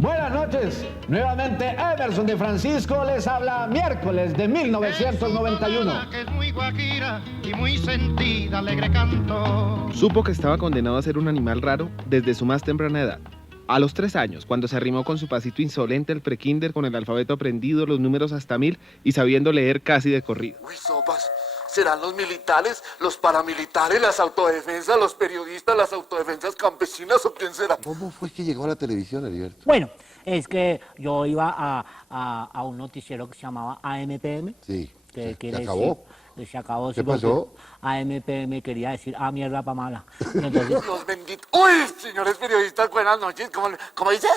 Buenas noches, nuevamente Emerson de Francisco les habla miércoles de 1991. Que es muy guajira y muy sentida, alegre canto. Supo que estaba condenado a ser un animal raro desde su más temprana edad. A los 3 años, cuando se arrimó con su pasito insolente al prekinder con el alfabeto aprendido, los números hasta 1000 y sabiendo leer casi de corrido. Uy, sopas, ¿serán los militares, los paramilitares, las autodefensas, los periodistas, las autodefensas campesinas o quién será? ¿Cómo fue que llegó a la televisión, Heriberto? Bueno, es que yo iba a un noticiero que se llamaba AMPM. Sí, Que ¿se quiere acabó? Decir, se acabó. ¿Qué sí, porque pasó? AMPM quería decir, mierda pa' mala. Y entonces, Los benditos. Uy, señores periodistas, buenas noches. ¿Cómo dice?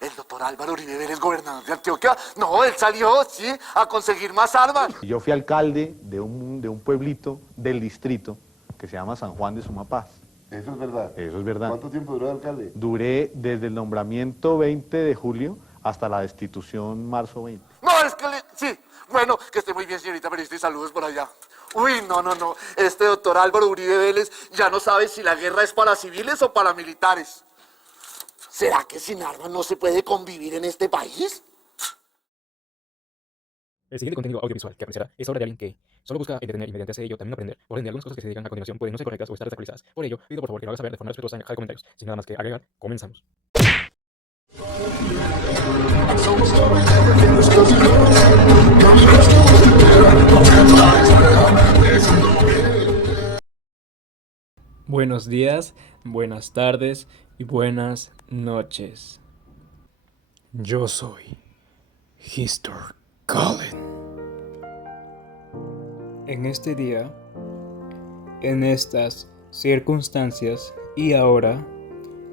El doctor Álvaro Uribe Vélez, gobernador de Antioquia. No, él salió, sí, a conseguir más armas. Yo fui alcalde de un pueblito del distrito que se llama San Juan de Sumapaz. Eso es verdad. Eso es verdad. ¿Cuánto tiempo duró de alcalde? Duré desde el nombramiento 20 de julio hasta la destitución marzo 20. No, es que sí. Bueno, que esté muy bien, señorita periodista, y saludos por allá. Uy, no. Este doctor Álvaro Uribe Vélez ya no sabe si la guerra es para civiles o para militares. ¿Será que sin armas no se puede convivir en este país? El siguiente contenido audiovisual que apreciará es obra de alguien que solo busca entretener y mediante ello también aprender. Por ende, algunas cosas que se digan a continuación pueden no ser correctas o estar desactualizadas. Por ello, pido por favor que lo hagas saber de forma respetuosa en la caja de comentarios. Sin nada más que agregar, comenzamos. Buenos días, buenas tardes y buenas noches. Yo soy Histor Cullen. En este día, en estas circunstancias y ahora,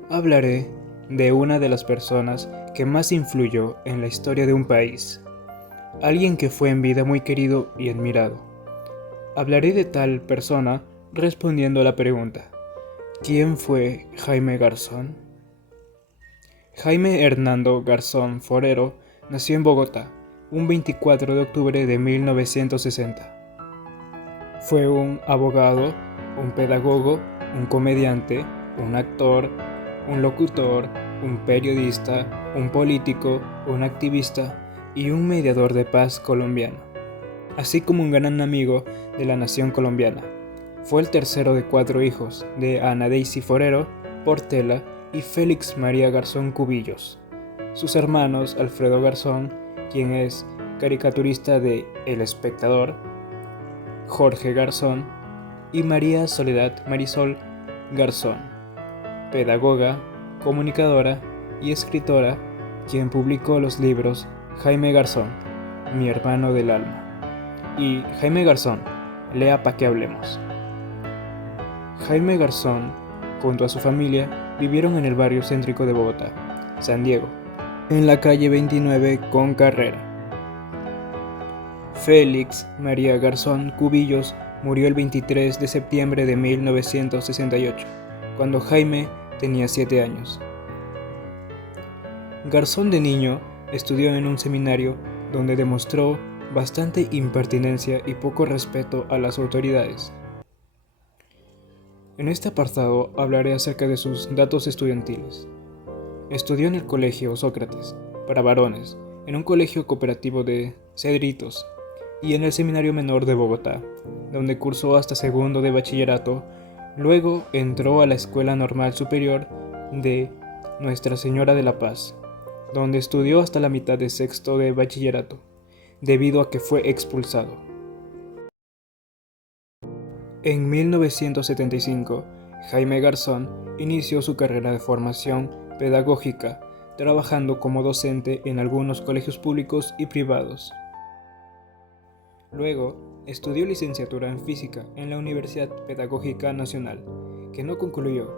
hablaré de una de las personas que más influyó en la historia de un país. Alguien que fue en vida muy querido y admirado. Hablaré de tal persona respondiendo a la pregunta: ¿quién fue Jaime Garzón? Jaime Hernando Garzón Forero nació en Bogotá, un 24 de octubre de 1960. Fue un abogado, un pedagogo, un comediante, un actor, un locutor, un periodista, un político, un activista y un mediador de paz colombiano, así como un gran amigo de la nación colombiana. Fue el tercero de 4 hijos de Ana Daisy Forero Portela y Félix María Garzón Cubillos. Sus hermanos Alfredo Garzón, quien es caricaturista de El Espectador, Jorge Garzón y María Soledad Marisol Garzón, pedagoga, comunicadora y escritora, quien publicó los libros Jaime Garzón, mi hermano del alma, y Jaime Garzón, lea pa' que hablemos. Jaime Garzón, junto a su familia, vivieron en el barrio céntrico de Bogotá, San Diego, en la calle 29 con Carrera. Félix María Garzón Cubillos murió el 23 de septiembre de 1968, cuando Jaime tenía 7 años. Garzón de niño estudió en un seminario donde demostró bastante impertinencia y poco respeto a las autoridades. En este apartado hablaré acerca de sus datos estudiantiles. Estudió en el Colegio Sócrates, para varones, en un colegio cooperativo de Cedritos, y en el Seminario Menor de Bogotá, donde cursó hasta segundo de bachillerato. Luego entró a la Escuela Normal Superior de Nuestra Señora de la Paz, donde estudió hasta la mitad de sexto de bachillerato, debido a que fue expulsado. En 1975, Jaime Garzón inició su carrera de formación pedagógica, trabajando como docente en algunos colegios públicos y privados. Luego, estudió licenciatura en física en la Universidad Pedagógica Nacional, que no concluyó.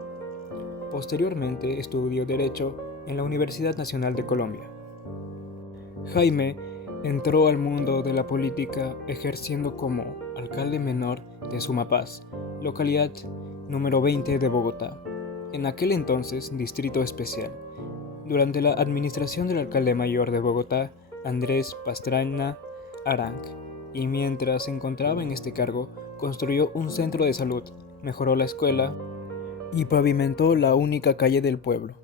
Posteriormente, estudió Derecho en la Universidad Nacional de Colombia. Jaime entró al mundo de la política ejerciendo como alcalde menor de Sumapaz, localidad número 20 de Bogotá, en aquel entonces Distrito Especial, durante la administración del alcalde mayor de Bogotá, Andrés Pastrana Aranc, y mientras se encontraba en este cargo, construyó un centro de salud, mejoró la escuela y pavimentó la única calle del pueblo.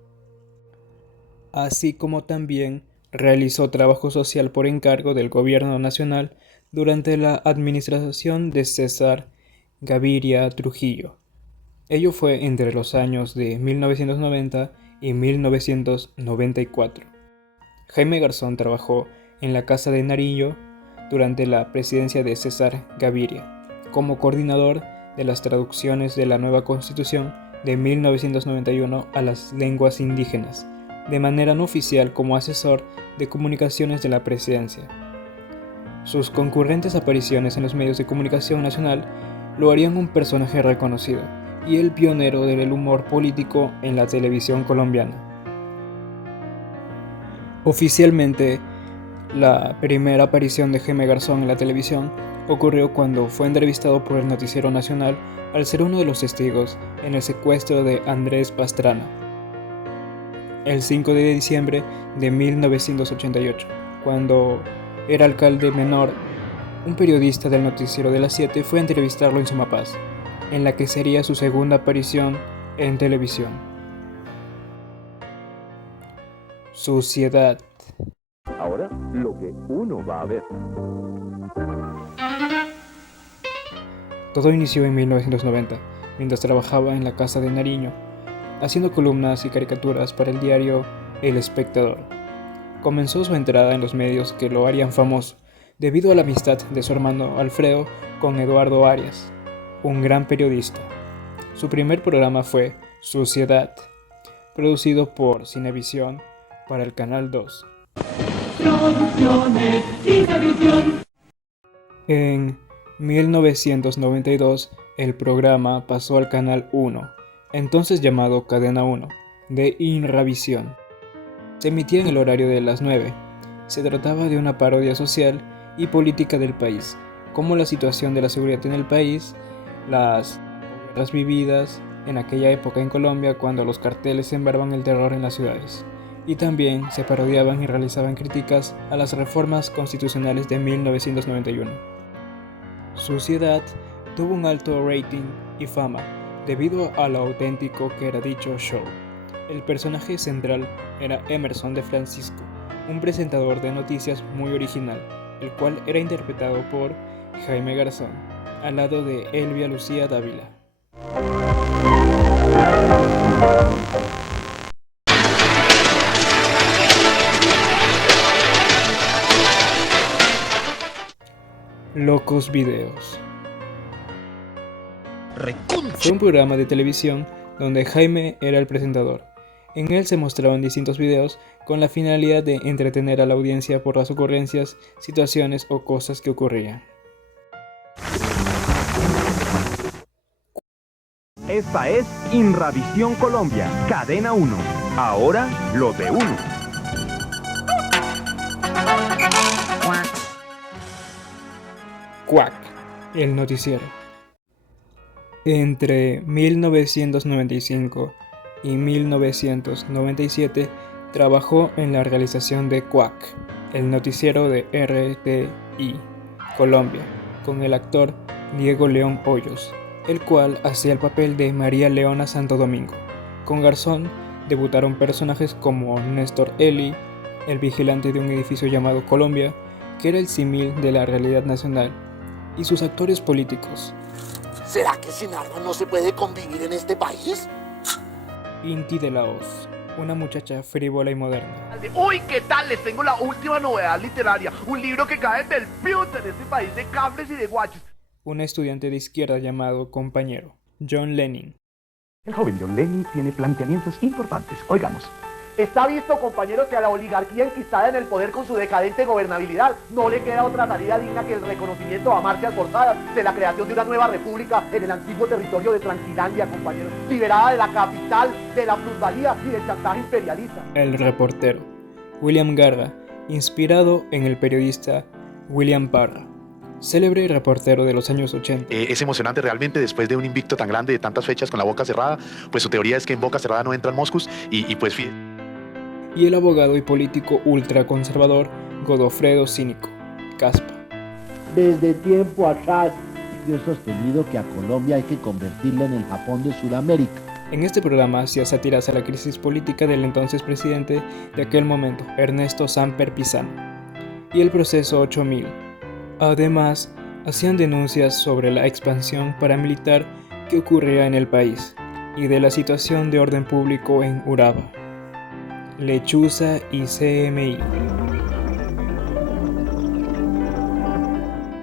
así como también realizó trabajo social por encargo del gobierno nacional durante la administración de César Gaviria Trujillo. Ello fue entre los años de 1990 y 1994. Jaime Garzón trabajó en la Casa de Nariño durante la presidencia de César Gaviria, como coordinador de las traducciones de la nueva Constitución de 1991 a las lenguas indígenas, de manera no oficial como asesor de comunicaciones de la presidencia. Sus concurrentes apariciones en los medios de comunicación nacional lo harían un personaje reconocido y el pionero del humor político en la televisión colombiana. Oficialmente, la primera aparición de Jaime Garzón en la televisión ocurrió cuando fue entrevistado por el Noticiero Nacional al ser uno de los testigos en el secuestro de Andrés Pastrana, el 5 de diciembre de 1988, cuando era alcalde menor. Un periodista del Noticiero de las 7 fue a entrevistarlo en Sumapaz, en la que sería su segunda aparición en televisión. Suciedad. Ahora, lo que uno va a ver. Todo inició en 1990, mientras trabajaba en la Casa de Nariño, haciendo columnas y caricaturas para el diario El Espectador. Comenzó su entrada en los medios que lo harían famoso, debido a la amistad de su hermano Alfredo con Eduardo Arias, un gran periodista. Su primer programa fue Suciedad, producido por Cinevisión para el Canal 2. En 1992, el programa pasó al Canal 1, entonces llamado Cadena 1, de Inravisión. Se emitía en el horario de las 9. Se trataba de una parodia social y política del país, como la situación de la seguridad en el país, las guerras vividas en aquella época en Colombia cuando los carteles sembraban el terror en las ciudades. Y también se parodiaban y realizaban críticas a las reformas constitucionales de 1991. Suciedad tuvo un alto rating y fama debido a lo auténtico que era dicho show. El personaje central era Emerson de Francisco, un presentador de noticias muy original, el cual era interpretado por Jaime Garzón, al lado de Elvia Lucía Dávila. Locos Videos. Fue un programa de televisión donde Jaime era el presentador. En él se mostraban distintos videos con la finalidad de entretener a la audiencia por las ocurrencias, situaciones o cosas que ocurrían. Esta es Inravisión Colombia, Cadena 1. Ahora lo de uno. Quack, el noticiero. Entre 1995 y 1997 trabajó en la realización de Quack, el noticiero de RTI Colombia, con el actor Diego León Hoyos, el cual hacía el papel de María Leona Santo Domingo. Con Garzón debutaron personajes como Néstor Eli, el vigilante de un edificio llamado Colombia, que era el símil de la realidad nacional, y sus actores políticos. ¿Será que sin armas no se puede convivir en este país? Inti de la Hoz, una muchacha frívola y moderna. Uy, ¿qué tal? Les tengo la última novedad literaria. Un libro que cae del piute en este país de cables y de guachos. Una estudiante de izquierda llamado compañero, John Lennon. El joven John Lennon tiene planteamientos importantes. Oigamos. Está visto, compañeros, que a la oligarquía enquistada en el poder con su decadente gobernabilidad no le queda otra salida digna que el reconocimiento a marchas forzadas de la creación de una nueva república en el antiguo territorio de Tranquilandia, compañeros, liberada de la capital, de la plusvalía y del chantaje imperialista. El reportero, William Garra, inspirado en el periodista William Parra, célebre reportero de los años 80. Es emocionante realmente, después de un invicto tan grande de tantas fechas con la boca cerrada, pues su teoría es que en boca cerrada no entran moscos y pues... Y el abogado y político ultraconservador Godofredo Cínico, Caspa. Desde tiempo atrás yo he sostenido que a Colombia hay que convertirla en el Japón de Sudamérica. En este programa hacía sátiras a la crisis política del entonces presidente de aquel momento, Ernesto Samper Pizano, y el proceso 8000. Además, hacían denuncias sobre la expansión paramilitar que ocurría en el país y de la situación de orden público en Urabá, Lechuza y CMI.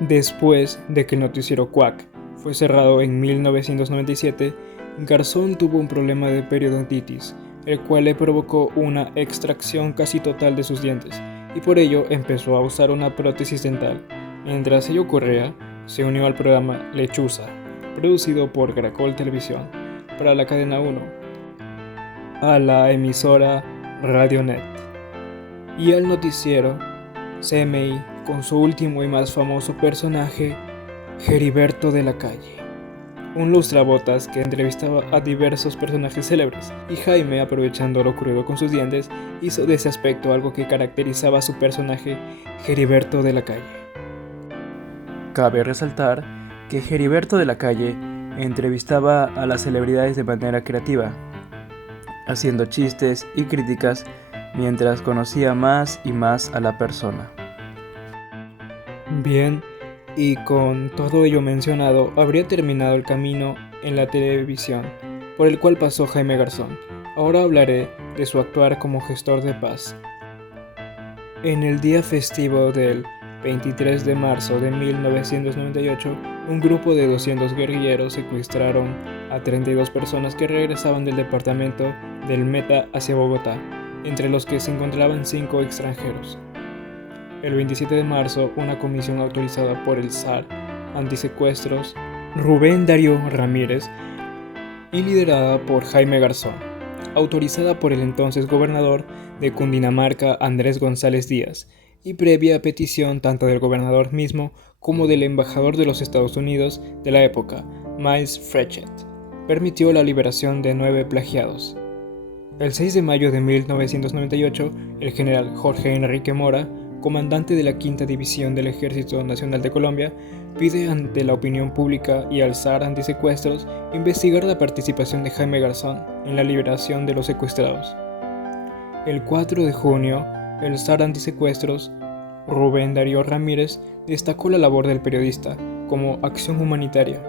Después de que el noticiero Quack fue cerrado en 1997, Garzón tuvo un problema de periodontitis, el cual le provocó una extracción casi total de sus dientes, y por ello empezó a usar una prótesis dental. Mientras ello ocurría, se unió al programa Lechuza, producido por Caracol Televisión, para la cadena 1, a la emisora Radionet, y al noticiero CMI con su último y más famoso personaje, Heriberto de la Calle, un lustrabotas que entrevistaba a diversos personajes célebres, y Jaime, aprovechando lo ocurrido con sus dientes, hizo de ese aspecto algo que caracterizaba a su personaje, Heriberto de la Calle. Cabe resaltar que Heriberto de la Calle entrevistaba a las celebridades de manera creativa, haciendo chistes y críticas mientras conocía más y más a la persona. Bien, y con todo ello mencionado, habría terminado el camino en la televisión, por el cual pasó Jaime Garzón. Ahora hablaré de su actuar como gestor de paz. En el día festivo del 23 de marzo de 1998, un grupo de 200 guerrilleros secuestraron a 32 personas que regresaban del departamento del Meta hacia Bogotá, entre los que se encontraban 5 extranjeros. El 27 de marzo, una comisión autorizada por el SAR Antisecuestros, Rubén Darío Ramírez, y liderada por Jaime Garzón, autorizada por el entonces gobernador de Cundinamarca, Andrés González Díaz, y previa petición tanto del gobernador mismo como del embajador de los Estados Unidos de la época, Miles Frechet, permitió la liberación de 9 plagiados. El 6 de mayo de 1998, el general Jorge Enrique Mora, comandante de la Quinta División del Ejército Nacional de Colombia, pide ante la opinión pública y al SAR Antisecuestros investigar la participación de Jaime Garzón en la liberación de los secuestrados. El 4 de junio, el SAR Antisecuestros, Rubén Darío Ramírez, destacó la labor del periodista como acción humanitaria.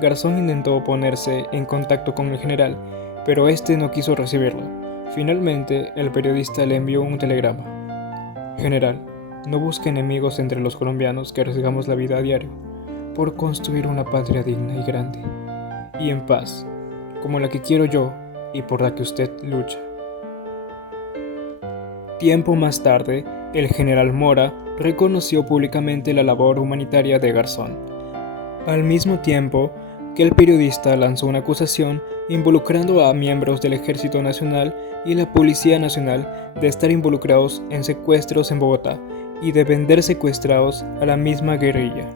Garzón intentó ponerse en contacto con el general, pero este no quiso recibirlo. Finalmente, el periodista le envió un telegrama. General, no busque enemigos entre los colombianos que arriesgamos la vida a diario por construir una patria digna y grande, y en paz, como la que quiero yo y por la que usted lucha. Tiempo más tarde, el general Mora reconoció públicamente la labor humanitaria de Garzón, al mismo tiempo que el periodista lanzó una acusación involucrando a miembros del Ejército Nacional y la Policía Nacional de estar involucrados en secuestros en Bogotá y de vender secuestrados a la misma guerrilla.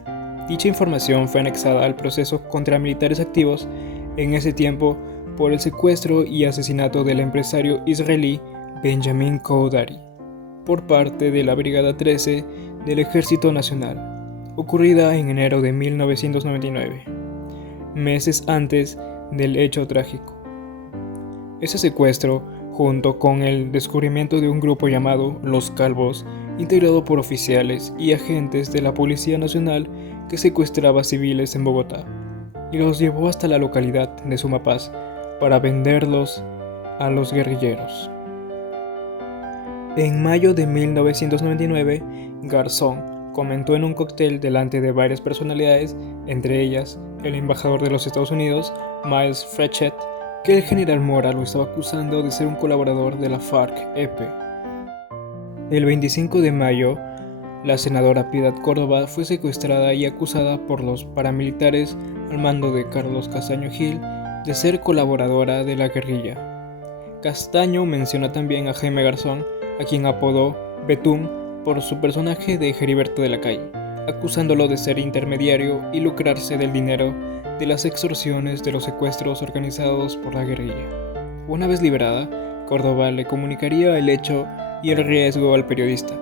Dicha información fue anexada al proceso contra militares activos en ese tiempo por el secuestro y asesinato del empresario israelí Benjamin Koudari por parte de la Brigada 13 del Ejército Nacional, ocurrida en enero de 1999, meses antes del hecho trágico. Ese secuestro, junto con el descubrimiento de un grupo llamado Los Calvos, integrado por oficiales y agentes de la Policía Nacional que secuestraba civiles en Bogotá, y los llevó hasta la localidad de Sumapaz para venderlos a los guerrilleros. En mayo de 1999, Garzón comentó en un cóctel delante de varias personalidades, entre ellas el embajador de los Estados Unidos, Miles Frechet, que el general Mora lo estaba acusando de ser un colaborador de la FARC-EP. El 25 de mayo, la senadora Piedad Córdoba fue secuestrada y acusada por los paramilitares al mando de Carlos Castaño Gil de ser colaboradora de la guerrilla. Castaño menciona también a Jaime Garzón, a quien apodó Betún por su personaje de Heriberto de la Calle, acusándolo de ser intermediario y lucrarse del dinero de las extorsiones de los secuestros organizados por la guerrilla. Una vez liberada, Córdoba le comunicaría el hecho y el riesgo al periodista.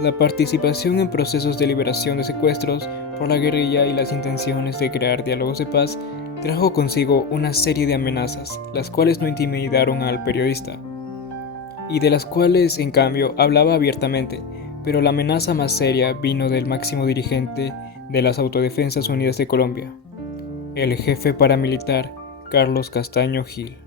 La participación en procesos de liberación de secuestros por la guerrilla y las intenciones de crear diálogos de paz trajo consigo una serie de amenazas, las cuales no intimidaron al periodista, y de las cuales en cambio hablaba abiertamente, pero la amenaza más seria vino del máximo dirigente de las Autodefensas Unidas de Colombia, el jefe paramilitar Carlos Castaño Gil.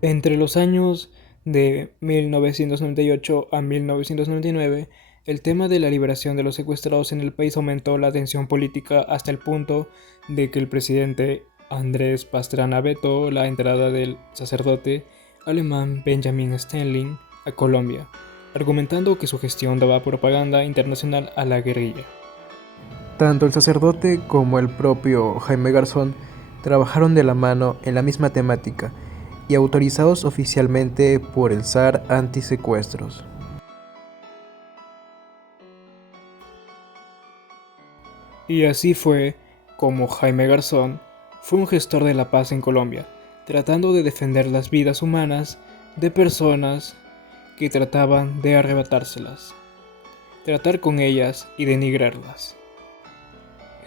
Entre los años de 1998 a 1999, el tema de la liberación de los secuestrados en el país aumentó la tensión política hasta el punto de que el presidente Andrés Pastrana vetó la entrada del sacerdote alemán Benjamin Stanley a Colombia, argumentando que su gestión daba propaganda internacional a la guerrilla. Tanto el sacerdote como el propio Jaime Garzón trabajaron de la mano en la misma temática y autorizados oficialmente por el zar antisecuestros. Y así fue como Jaime Garzón fue un gestor de la paz en Colombia, tratando de defender las vidas humanas de personas que trataban de arrebatárselas, tratar con ellas y denigrarlas.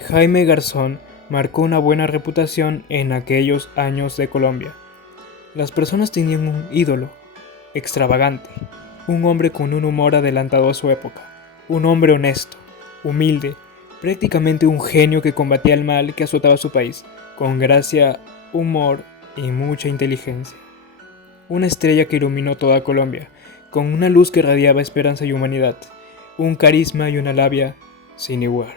Jaime Garzón marcó una buena reputación en aquellos años de Colombia. Las personas tenían un ídolo extravagante, un hombre con un humor adelantado a su época, un hombre honesto, humilde, prácticamente un genio que combatía el mal que azotaba su país, con gracia, humor y mucha inteligencia. Una estrella que iluminó toda Colombia, con una luz que radiaba esperanza y humanidad, un carisma y una labia sin igual.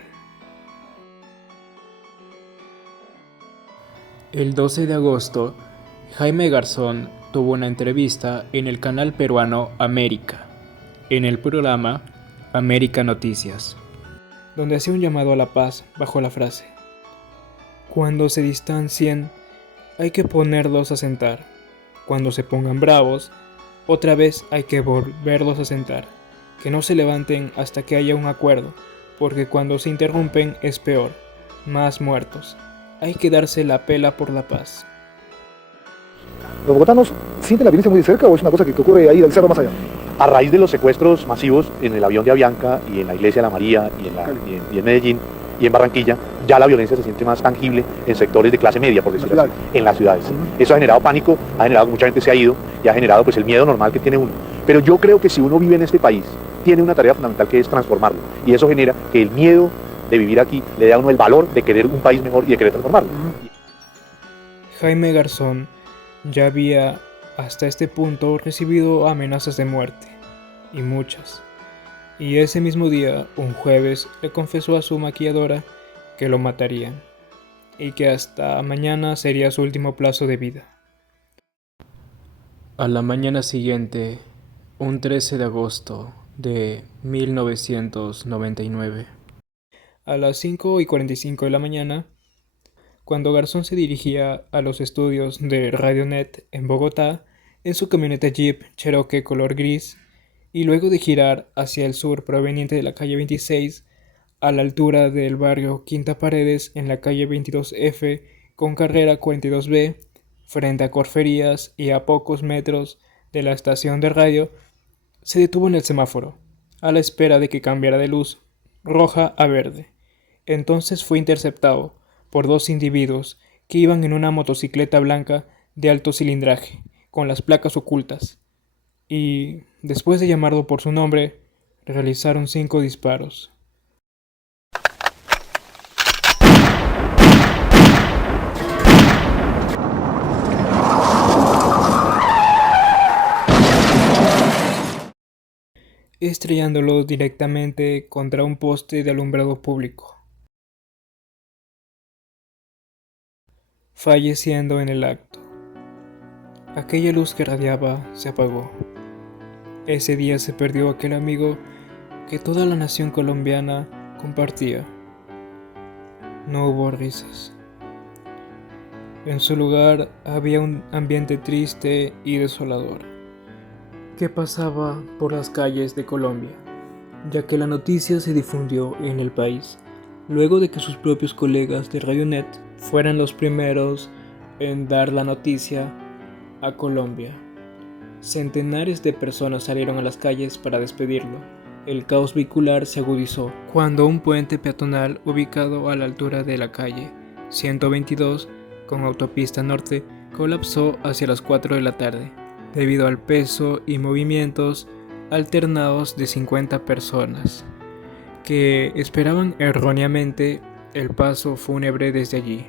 El 12 de agosto, Jaime Garzón tuvo una entrevista en el canal peruano América, en el programa América Noticias, donde hacía un llamado a la paz bajo la frase: cuando se distancien, hay que ponerlos a sentar. Cuando se pongan bravos, otra vez hay que volverlos a sentar. Que no se levanten hasta que haya un acuerdo, porque cuando se interrumpen es peor, más muertos. Hay que darse la pela por la paz. ¿Los bogotanos sienten la violencia muy de cerca o es una cosa que ocurre ahí del cerro más allá? A raíz de los secuestros masivos en el avión de Avianca y en la iglesia de la María y en Medellín y en Barranquilla, ya la violencia se siente más tangible en sectores de clase media, por decirlo así, en las ciudades. Eso ha generado pánico, ha generado que mucha gente se ha ido y ha generado pues el miedo normal que tiene uno. Pero yo creo que si uno vive en este país, tiene una tarea fundamental que es transformarlo. Y eso genera que el miedo de vivir aquí le da a uno el valor de querer un país mejor y de querer transformarlo. Jaime Garzón ya había hasta este punto recibido amenazas de muerte, y muchas. Y ese mismo día, un jueves, le confesó a su maquilladora que lo matarían, y que hasta mañana sería su último plazo de vida. A la mañana siguiente, un 13 de agosto de 1999, a las 5:45 de la mañana, cuando Garzón se dirigía a los estudios de Radionet en Bogotá, en su camioneta Jeep Cherokee color gris, y luego de girar hacia el sur proveniente de la calle 26, a la altura del barrio Quinta Paredes en la calle 22F con carrera 42B, frente a Corferías y a pocos metros de la estación de radio, se detuvo en el semáforo, a la espera de que cambiara de luz roja a verde. Entonces fue interceptado por dos individuos que iban en una motocicleta blanca de alto cilindraje, con las placas ocultas, y, después de llamarlo por su nombre, realizaron 5 disparos. Estrellándolo directamente contra un poste de alumbrado público, falleciendo en el acto. Aquella luz que radiaba se apagó. Ese día se perdió aquel amigo que toda la nación colombiana compartía. No hubo risas. En su lugar había un ambiente triste y desolador que pasaba por las calles de Colombia, ya que la noticia se difundió en el país, luego de que sus propios colegas de Radionet fueran los primeros en dar la noticia a Colombia. Centenares de personas salieron a las calles para despedirlo. El caos vehicular se agudizó cuando un puente peatonal ubicado a la altura de la calle 122 con autopista norte colapsó hacia las 4 de la tarde, debido al peso y movimientos alternados de 50 personas, que esperaban erróneamente el paso fúnebre desde allí.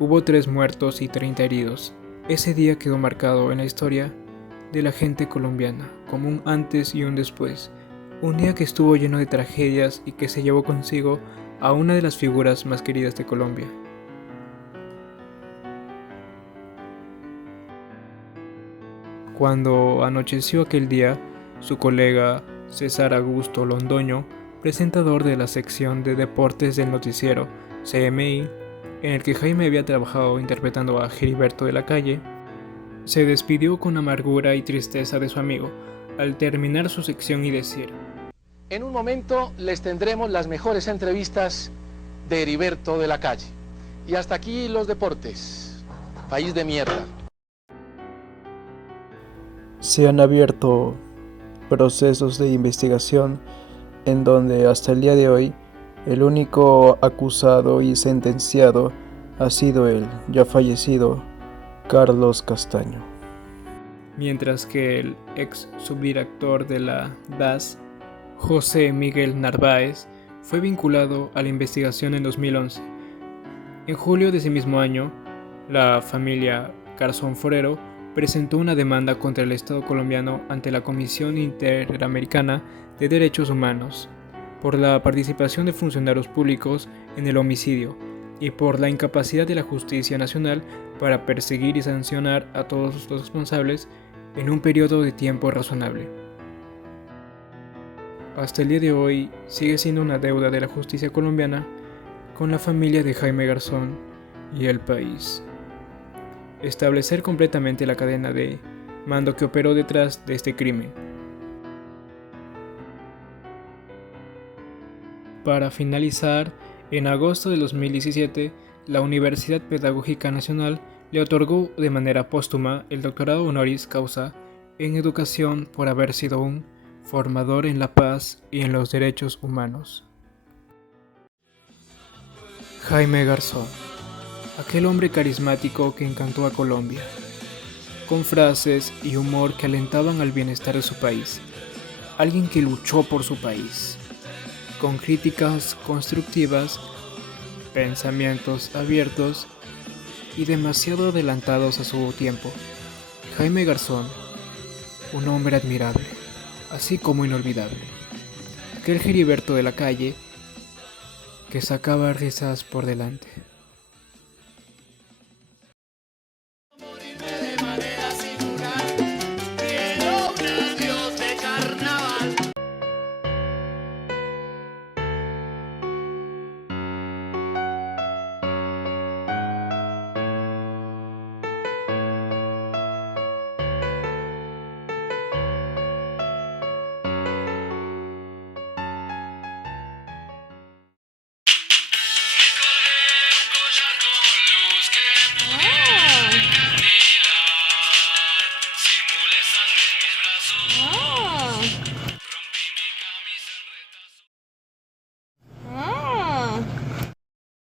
Hubo 3 muertos y 30 heridos. Ese día quedó marcado en la historia de la gente colombiana como un antes y un después, un día que estuvo lleno de tragedias y que se llevó consigo a una de las figuras más queridas de Colombia. Cuando anocheció aquel día, su colega César Augusto Londoño, presentador de la sección de deportes del noticiero CMI, en el que Jaime había trabajado interpretando a Heriberto de la Calle, se despidió con amargura y tristeza de su amigo al terminar su sección y decir: en un momento les tendremos las mejores entrevistas de Heriberto de la Calle. Y hasta aquí los deportes. País de mierda. Se han abierto procesos de investigación en donde hasta el día de hoy el único acusado y sentenciado ha sido el ya fallecido Carlos Castaño. Mientras que el ex subdirector de la DAS, José Miguel Narváez, fue vinculado a la investigación en 2011. En julio de ese mismo año, la familia Garzón Forero presentó una demanda contra el Estado colombiano ante la Comisión Interamericana de Derechos Humanos por la participación de funcionarios públicos en el homicidio y por la incapacidad de la justicia nacional para perseguir y sancionar a todos los responsables en un periodo de tiempo razonable. Hasta el día de hoy sigue siendo una deuda de la justicia colombiana con la familia de Jaime Garzón y el país establecer completamente la cadena de mando que operó detrás de este crimen. Para finalizar, en agosto de 2017, la Universidad Pedagógica Nacional le otorgó de manera póstuma el doctorado honoris causa en educación por haber sido un formador en la paz y en los derechos humanos. Jaime Garzón, aquel hombre carismático que encantó a Colombia, con frases y humor que alentaban al bienestar de su país, alguien que luchó por su país, con críticas constructivas, pensamientos abiertos y demasiado adelantados a su tiempo. Jaime Garzón, un hombre admirable, así como inolvidable, aquel Heriberto de la Calle que sacaba risas por delante.